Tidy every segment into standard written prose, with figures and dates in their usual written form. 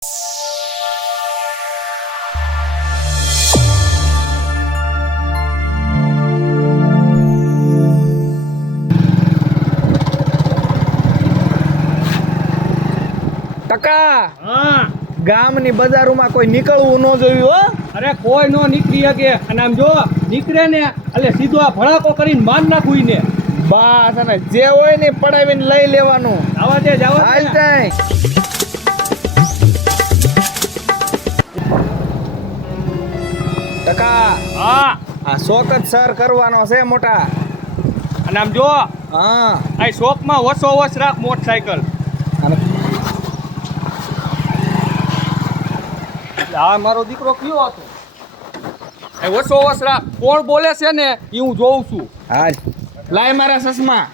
ટકા હા ગામની બજારોમાં કોઈ નીકળવું ન જોયું હો. અરે કોઈ નો નીકળી શકે અને આમ જો નીકળે ને એટલે સીધો આ ભડાકો કરીને માર નાખું ને બસ અને જે હોય ને પડાવીને લઈ લેવાનું. જવા દે હાલ જાય. ટકા હા આ શોક જ સર કરવાનો છે મોટા. અને આમ જો હા આ શોપમાં વસો વસ રાખ મોટરસાયકલ. અને આ મારો દીકરો કયો હતો એ વસો વસ રાખ. કોણ બોલે છે ને એ હું જોઉં છું. હાલ લાય મારા ચશ્મા.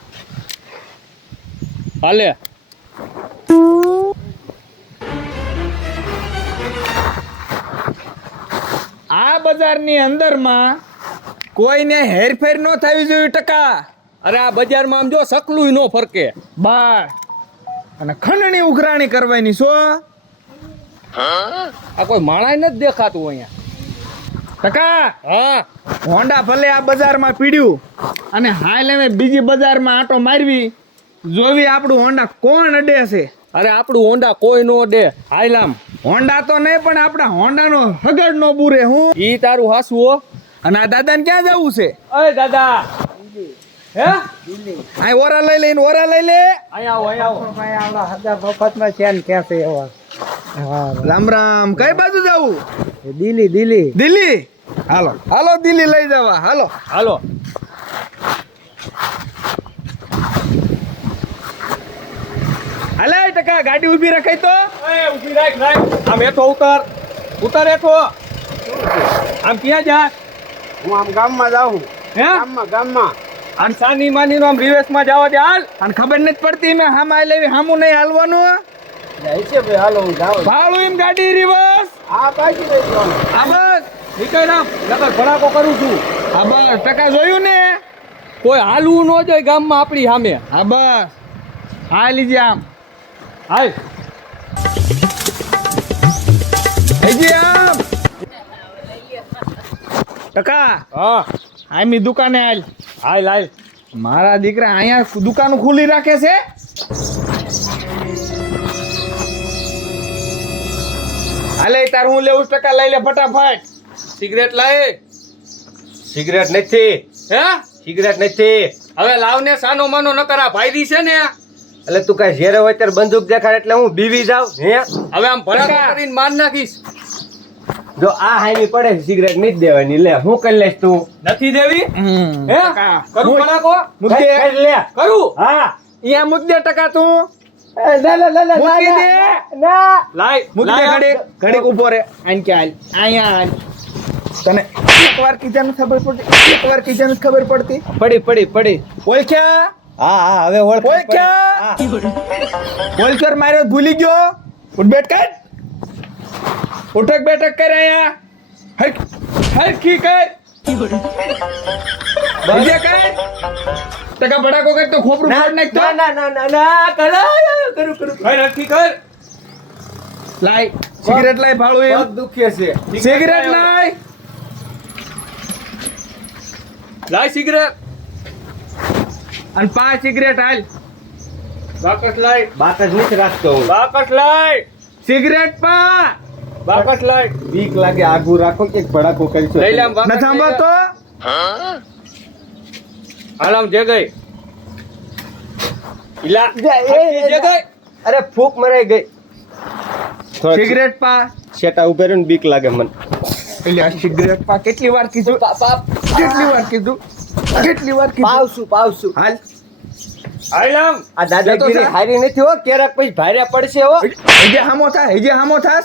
હાલે આ બજારની અંદરમાં કોઈને હેરફેર ન થવી જોઈએ ટકા. અરે આ બજારમાં આમ જો સકલું નો ફરકે. બાર અને ખંડણી ઉઘરાણી કરવાની શું આ કોઈ માણાય નથી દેખાતું અહીંયા. ટકા. હા હોન્ડા ભલે આ બજારમાં પીડ્યું અને હાલ અમે બીજી બજારમાં આંટો મારવી જોવી આપણું હોન્ડા કોણ અડે છે. અરે આપણું હોન્ડા કોઈ નો દે. હાઈલામ હોન્ડા તો નહીં પણ આપણા હોન્ડાનો હગડ નો બુરે હું. ઈ તારું હાસુ હો. અને આ દાદાને ક્યાં જવું છે? અય દાદા હે આ ઓરા લઈ લઈને ઓરા લઈ લે. અહીંયા આવો. રામ રામ. કઈ બાજુ જવું? દિલ્હી દિલ્હી. હાલો હાલો દિલ્હી લઈ જવા. હાલો હાલો હાલે ટકા ગાડી ઊભી રખાય તો. એ ઊભી રાખ રાખ. આમ હેઠો ઉતાર ઉતાર હેઠો. આમ ક્યાં જા? હું આમ ગામમાં જાઉં હે ગામમાં આમ સાની માની નો આમ રિવેશમાં જવા દે. હાલ અને ખબર નથી પડતી મેં હામાં લેવી હામું નહીં હાલવાનું. છે ભાઈ હાલો હું જાઉં ભાડું એમ ગાડી રિવર્સ. આ બાકી રહી જવાનું આ બસ નીકળ રામ નકર ભડાકો કરું છું. આ બસ ટકા જોયું ને. કોઈ હાલવું ન જોઈએ ગામમાં આપણી સામે. હા બસ હા લીજે આમ હાલ લીજે આમ. ટકા હા આમી દુકાને હાલ. હાલ હાલ. મારા દીકરા અહીંયા દુકાન ખુલ્લી રાખે છે. હાલે તાર હું લેવું ટકા લઈ લે ફટાફટ. સિગરેટ લાય. સિગરેટ નથી હે સિગરેટ નથી હવે લાવને સાનો માનો નકર આ ભાઈરી છે ને. એટલે તું કઈ ઝેરે હોય ત્યારે બંદૂક દેખાડ એટલે હું બીવી જાઉં હે હવે આમ ભડાકો કરીને માર નાખીશ. જો આ હાઈની પડે સિગરેટ નથી દેવાની લે હું કરી લઈશ તું નથી દેવી. હે ટકા કરું ભડાકો. મુદ્દે કરી લે કરું હા અહીંયા મુદ્દે ટકા તું ના મૂકી દે. લાય મુદ્દે લાય. ઘડીક ઊભો રે. આન કે હાલ અહીંયા હાલ. તને એકવાર કીધા નથી ખબર પડતી. એકવાર કીધા નથી ખબર પડતી. પડી ઓળખ્યા હા હવે ઓળખ્યા. ઓળખ્યો માર્યો તો ભૂલી ગયો. ઉઠ બેઠ કર. ઉઠક બેઠક કર અહીંયા. હરખી કર. બીજે કર. ટકા ભડાકો કર તો ખોપરું ફોડ નાખ તો. કરું ભાઈ નક્કી કર. લાય સિગરેટ લાય ભાળું એમ. દુખે છે સિગરેટ લાય. લાય સિગરેટ. અને 5 સિગરેટ હાલ. બાકસ લાય. બાત જ નથી રાખતો હું બાકસ લાય. સિગરેટ પા બાકસ લાય. બીક લાગે આગુ રાખો કે ભડાકો કરીશું લઈ લે આમ બાકસ ન સાંભળતો. હાલ આમ જે ગઈ. ઈલા જે ગઈ. અરે ફૂક મરાઈ ગઈ સિગરેટ પા. શેટા ઉભે રહ્યો ને બીક લાગે મને એટલે આ સિગરેટ પા કેટલી વાર કીધું. કેટલી વાર કીધું. કેટલી વાર કીધું. પાવશું હાલ આમ. આ દાદાગીરી હારી નથી હો ક્યારેક પછી ભારે પડશે હો હેજે હામો થા. હેજે હામો થા.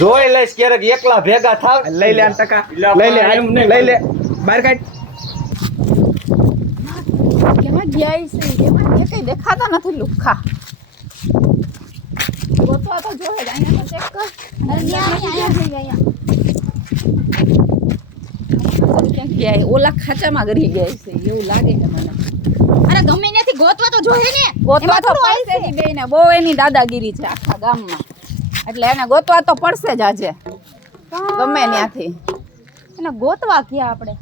જોઈ લઈશ ક્યારેક એકલા ભેગા થાવ લઈ લે આ ટકા. ઈલા લઈ લે પા, એમ નહીં. લઈ લે. બહાર કાઢ. કેમાં ગયા છે એમાં એ કઈ દેખાતા નથી લુખા ગોતવા તો જોહે જ અહીંયા તો ચેક કર અહીંયા ક્યાંક ગયા ઓલા ખાચામાં ગરી ગયા છે એવું લાગે છે મને અરે ગમે ત્યાંથી ગોતવા તો જોઈએ ને ગોતવા એમાં તો થોડું પડશે જ બેયને. બહુ એની દાદાગીરી છે આખા ગામમાં, એટલે એને ગોતવા તો પડશે જ આજે, ગમે ત્યાંથી. એને ગોતવા ક્યાં આપણે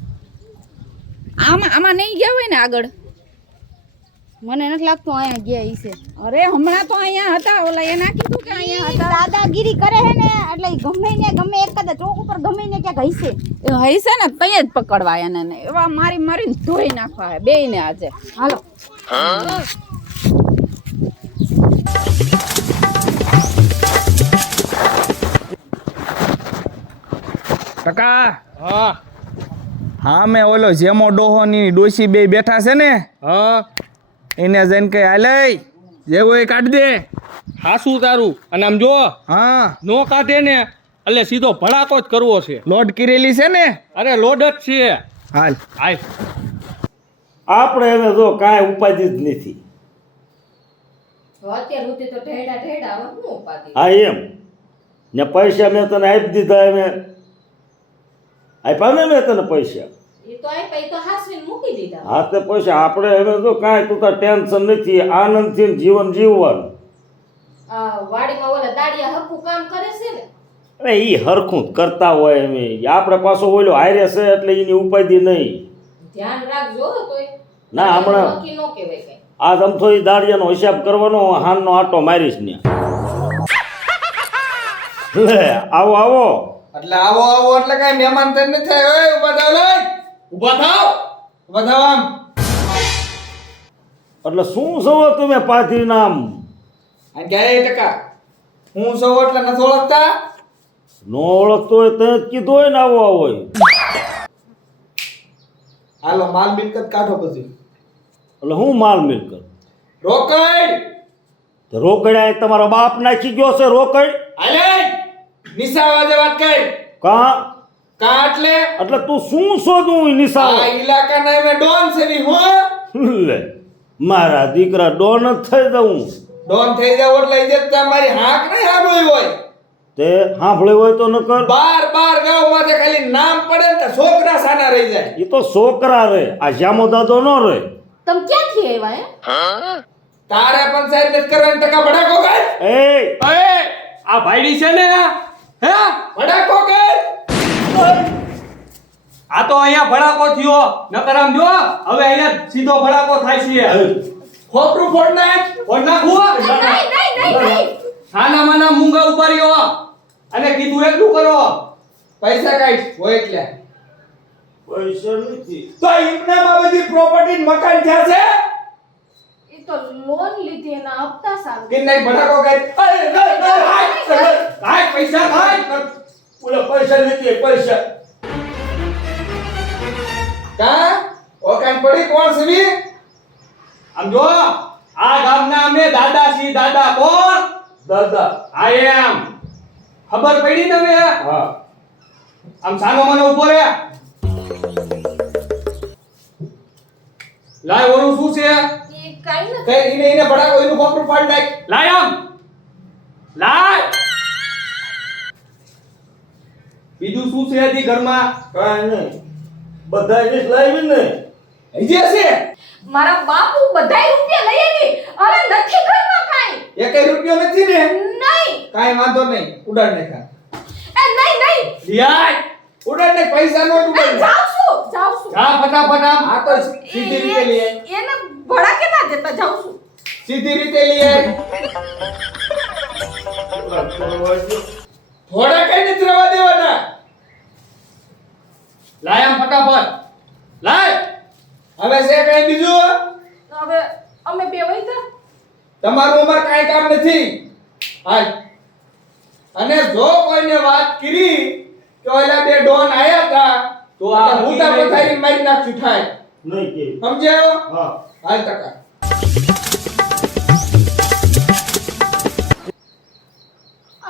આમાં નહીં ગયા હોય ને આગળ? મને નથી લાગતું અહીંયા ગયા ઈ છે અરે હમણાં તો અહીંયા હતા, ઓલા એના કીધું કે અહીંયા હતા. દાદાગીરી કરે હે ને એટલે ઈ ગમે એકાદા ચોક ઉપર ગમે ને ક્યાંક હશે એ હશે ને તઈ જ પકડવા એને ને. એવા મારી મારીને ધોઈ નાખવા હે બેયને આજે. હાલો ટકા હા હા મેં ઓલો જેમો ડોહોની ડોશી બે બેઠા છે ને, હા એને જઈને કઈ હાલે જેવો એ કાઢી દે. હાસું તારું. અને આમ જો હા નો કાઢે ને એટલે સીધો ભડાકો જ કરવો છે. લોડ કરેલી છે ને. અરે લોડ જ છે. હાલ હાય આપણે એને જો કાંઈ ઉપાધિ જ નથી. હા એમ ને પૈસા મેં તને આપી દીધા, એમ આપ્યા ને મેં તને પૈસા. હા તે પૈસા આપણે એને જો કાંઈ તું તાર ટેન્શન નથી, આનંદથી જીવન જીવવાનું. અરે એ હરખું જ કરતા હોય એમ. આપણે પાછો ઓલો હારે છે એટલે એની ઉપાધિ નહીં. ના હમણાં આજ અમથો એ દાડિયાનો હિસાબ કરવાનો, હાનનો આટો મારીશ ને. લે આવો આવો. એટલે આવો આવો એટલે કઈ મહેમાન તને નથી થાય. ઓય ઊભા થાવ, લે ઊભા થાવ, ઊભા થાવ આમ. એટલે શું સવો તમે પાછી નામ અને ક્યારે ટકા હું સૌ એટલે નથી ઓળખતા? નો ઓળખતો હોય તો જ કીધું હોય ને આવો આવો હોય. હાલો માલ મિલકત કાઢો પછી. એટલે હું માલ મિલકત રોકડ રોકડા તમારો બાપ નાખી ગયો છે રોકડ. હાલે નિશા વાજે વાત કર. કા કા એટલે તું શું શોધું નિશાળ? આ ઇલાકાના મે ડોન છે ની હો. લે મારા દીકરા ડોન જ થઈ જાઉં. ડોન થઈ જાવ એટલે ઇજ્જત તમારી હાક નહીં સાંભળી હોય. તે સાંભળ્યું હોય તો ન કર. બાર ગામ માથે ખાલી નામ પડે ને તો છોકરા સાના રહી જાય. એ તો છોકરા રે, આ શ્યામો દાદો ન રે. તમે ક્યાંથી આવ્યા હે તારે પંચાયત નથી કરવાની. ટકા ભડાકો કર. એ આ ભાઈડી છે ને હે ભડાકો કર. આ તો અહીંયા ભડાકો થયો. નકર આમ જો હવે અહીંયા સીધો ભડાકો થાય છે. ખોપરું ફોડ નાખ. ફોડ નાખું. નહીં સાના માના મૂંગા ઉભા રહ્યો અને કીધું એટલું કરો. પૈસા કાઢ હોય એટલે. પૈસા નથી. તો ઇમનામાં બધી પ્રોપર્ટી મકાન થયા છે. એ તો લોન લીધી એના હપ્તા સાલ કે નહીં ભડાકો કર. કાય પૈસા કાય. ઓલા પૈસા નથી પૈસા. કા ઓકાન પડી કોણ છે? આમ જો આ ગામના અમે દાદા છીએ. દાદા કોણ? દાદા. આઈ એમ. ખબર પડી તમે? હા આમ સાનો મને ઉભો રે. લાય ઓલું શું છે? એ કાઈ નથી તે એને ભડાકો એનું ખોપરું ફાડ નાખ. લાય આમ. લાય. બીજું શું છે હજી ઘરમાં? કાંઈ નહીં, બધા જ લાવી ને. જે છે મારા બાપુ બધાય રૂપિયા લઈ આવી. હવે નથી ઘરમાં કાઈ. એકેય રૂપિયો નથી ને. નહીં કાઈ વાંધો નહીં, ઉડાડ નાખ. એ નહીં લિયાય. ઉડાડ નાખ, પૈસા નો એ ઉડાડ નાખ. જાઉં છું જા ફટાફટ આમ. આ તો સીધી રીતે લઈ આય. એને ભડા કેના દેતા જાઉં છું સીધી રીતે લઈ આય. થોડા કઈ નથી રવા દેવાના. લાય આમ ફટાફટ. લાય. હવે છે કઈ બીજું? હવે અમે બે વઈતા તમારું અમાર કાઈ કામ નથી. હાલ. અને જો કોઈને વાત કરી કે ઓલા બે ડોન આયા હતા તો આ હું તા પથારી મારી નાખશું થાય. નહીં કે. સમજાયો? હા હાલ ટકા.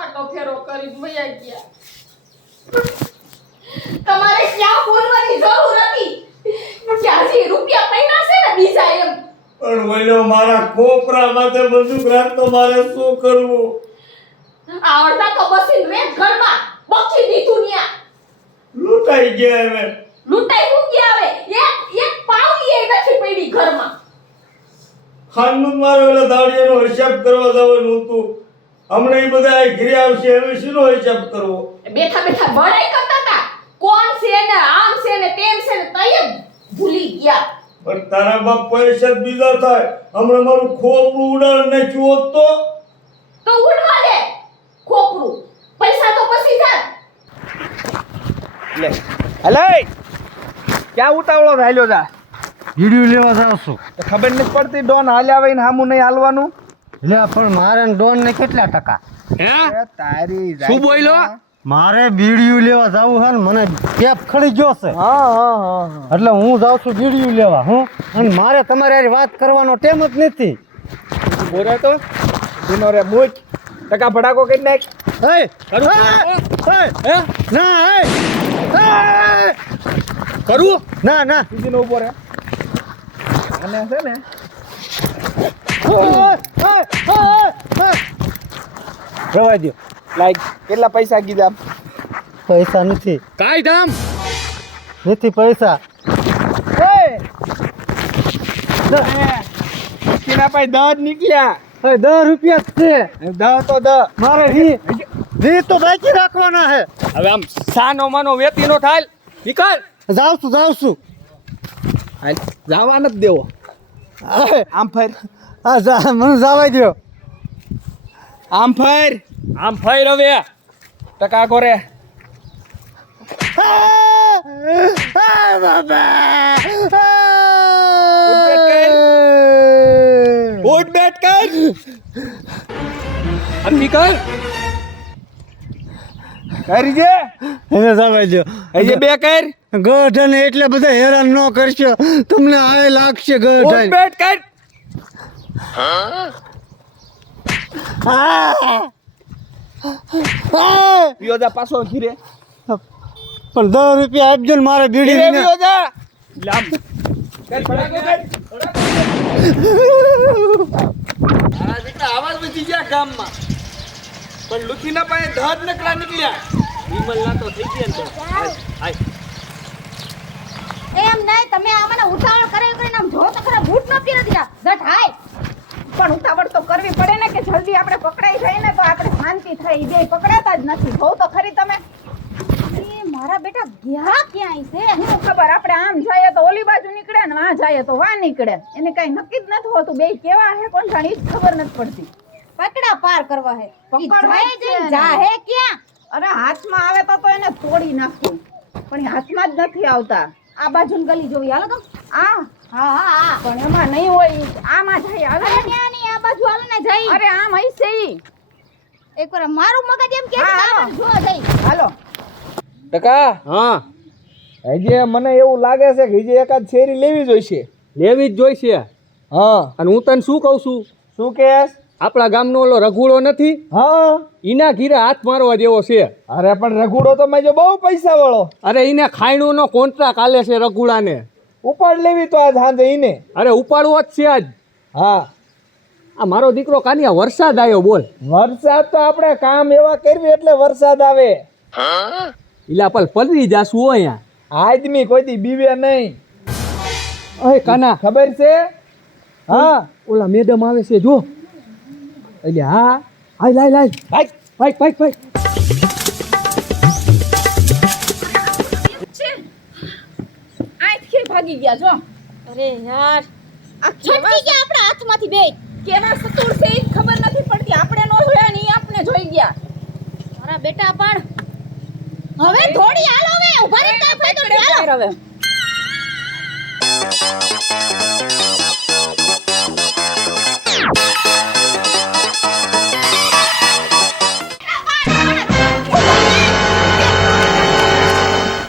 આટો ફેરો કરી વયા ગયા. તમારે ક્યાં બોલવાની જરૂર હતી? ક્યાંથી રૂપિયા પૈના છે ને બીજા એમ. પણ વલ્યો મારા કોપરા માથે બધું રાત તો મારે શું કરવું? આ અડધા તો બસીન રેત ઘરમાં બખી દીધું ન્યા. લૂંટાઈ ગયા હવે. લૂંટાઈ હું ગયા હવે. એક પાવલી એ નથી પડી ઘરમાં. ખાનનું મારે ઓલા દાડિયાનો હિસાબ કરવા જવાનું હતું. હમણાં એ બધા ઘરે આવશે, હવે શીનો હિસાબ કરવો? બેઠા બેઠા બડાઈ કરતા હતા કોણ છે ને આમ છે ને તેમ છે ને તઈ ભૂલી ગયા. પણ તારા બાપ પૈસા જ બીજા થાય. હમણાં મારું ખોપડું ઉડાડ નાખ્યું હોત તો ઉડવા દે ખોપરું, પૈસા તો પછી થાય. લે અલે ક્યાં ઉતાવળો રાખ્યો જા? વિડીયો લેવા જાવ છું. તો ખબર નથી પડતી ડોન હાલ્યા હોય ને હામું નહીં હાલવાનું. લે પણ મારે ને ડોન ને કેટલા ટકા? હે એ તારી શું બોલ્યો? મારે બીડીયું લેવા જાવું છે ને મને કેપ ખડી ગયો છે. હા એટલે હું જાઉં છું બીડીયું લેવા. હું અને મારે તમારી હારે વાત કરવાનો ટેમ જ નથી. બોરે તો દિનો રે મૂચ ટકા ભડાકો કરી નાખ. હે કરું હે ના હે કરું ના ના સીધીનો ઉભો રે. અને છે ને રવા દો. લાઈક કેટલા પૈસા કીધા? પૈસા નથી કાઈ ધામ નથી પૈસા. કિના પાસે 10 નીકળ્યા. હવે 10 રૂપિયા જ છે. 10 તો 10. મારે વી તો બાકી રાખવાના છે. હવે આમ સાનો માનો વેતી નો થાય નીકળ. જાઉં છું હાલ જવા નથી દેવો. આમ ફર હા મને જવા દો. આમ ફર આમ ફેર હવે ટકા કોરે. ઉઠ બેઠ કર. અમથી કર કરી જે એને જવા દો. હજી બે કર. ગઢ અને એટલે બધા હેરાન ન કરશો. તમને આવે લાગશે ઉઠ ગઢ. બેઠ કર. વિયો જા પાછો ઘીરે. પણ 10 રૂપિયા આપજો ને મારે બીડી ઘીરે લઈને. વિયો જા. લામ કર ભડાકો કર. આ દીકરા આવાજ વધી ગયા ગામમાં. પણ લુખીના પાસે 10 નકરા નીકળ્યા. વિમલના તો થઈ ગયા ને તો હાય એમ નહીં તમે આમને ઉતાવળ કરે કરીને આમ જો તો ખરા બૂટ ન પહેરી દીધા જટ હાય. પણ ઉતાવળ તો કરવી પડે ને કે જલ્દી આપણે પકડાઈ જાય ને તો આપણે શાંતિ થાય. બે પકડાતા જ નથી. જોવ તો ખરી તમે. એ મારા બેટા ગયા ક્યાંય છે? શું ખબર, આપણે આમ જઈએ તો ઓલી બાજુ નીકળે ને આ જઈએ તો વા નીકળે. એને કઈ નક્કી જ નથી હોતું. બે કેવા હે કોણ જાણે ઈ જ ખબર નથી પડતી. પકડા પાર કરવા હે પકડવા જ છે ને. જા હે ક્યાં? અરે હાથમાં આવે તો એને તોડી નાખું. પણ એ હાથમાં જ નથી આવતા. આ બાજુની ગલી જોવી હાલો તો. આ હા હા હા પણ એમાં નહીં હોય. આમાં જાય અરે હાલો. ન્યા ની આ બાજુ હાલો ને જઈ. અરે આમ હશે ઈ. એકવાર મારું મગજ એમ કે છે હા, કે આ બાજુ જોવા જઈ. હાલો. ટકા હા હજી મને એવું લાગે છે કે હજી એકાદ શેરી લેવી જોઈશે. લેવી જ જોઈશે. હા અને હું તને શું કહું છું, શું કેસ? આપણા ગામનો ઓલો રઘુડો નથી, હા ઈના ઘીરે હાથ મારવા જેવો છે. અરે પણ રઘુડો તો મેં જો બહુ પૈસા વાળો. અરે ઈને ખાયણુનો કોન્ટ્રાક્ટ આલે છે રઘુડાને. ઉપાડ લેવી તો આજ સાંજે ઈને. અરે ઉપાડવો જ છે આજ. હા આ મારો દીકરો કાનિયા વરસાદ આવ્યો બોલ. વરસાદ તો આપણે કામ એવા કરવી એટલે વરસાદ આવે. ઈલા પલ પલરી જાશું હો અહીંયા. આદમી કોઈ દી બીવે નહીં. અય કાના ખબર છે? હા ઓલા મેડમ આવે છે જો. એટલે હા હાય લાય લાય ભાઈ ભાઈ ભાઈ ભાઈ. આંખે ભાગી ગયા જો. અરે યાર આ છટકી ગયા આપણા હાથમાંથી બે. કેવા સતુર છે ઈ જ ખબર નથી પડતી. આપણે નો જોયા ને ઈ આપણે જોઈ ગયા. મારા બેટા પણ હવે થોડી હાલો હવે ઉભા રહી કાઈ ફાયદો નહીં હાલો. હવે